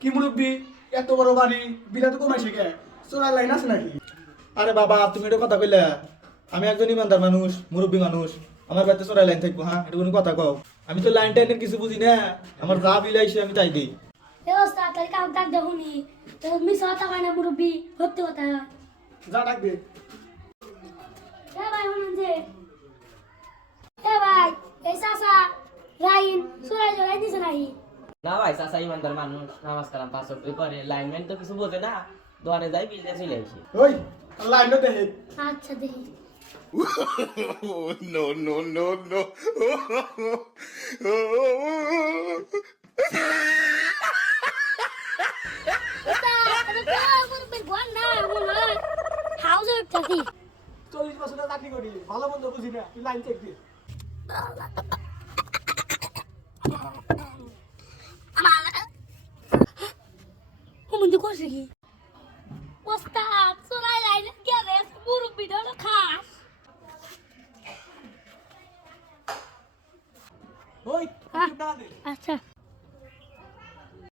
কি মুরব্বী? এত বড় বাড়ি বিনা তো কমাইছে কে? চোরার লাইন আছে নাকি? আরে বাবা তুমি এটা কথা কইলা। আমি একজন ইমানদার মানুষ মুরব্বী মানুষ। আমার বাড়িতে চোরাই লাইন থাকব হ্যাঁ? এটা কোনো কথা কও। আমি তো লাইন টাইনের কিছু বুঝি না। আমার যা বিল আইসে আমি তাই দিই। কাউ ডাক দেখুনি তো মিস হতা হয় না মুরব্বী সত্যি কথা। হয় যা ডাক না ভাই চাচা ইমানদার মানুষ নামাজ কালাম পাঁচ ওয়াক্ত করে লাইনম্যান তো কিছু বোঝে না দোকানে যাই বিল দিয়ে চলে আসি। ওই লাইনটা দেখে। আচ্ছা দেখি। No, no, no, no. চল্লিশ বছরের চাকরি করি ভালো মন্দ বুঝি না তুই লাইন চেক দে। করছে কি? ওস্তাদ সুরাই লাইনে গেলে মুরব্বী ধরে খাস। হ্যাঁ। আচ্ছা।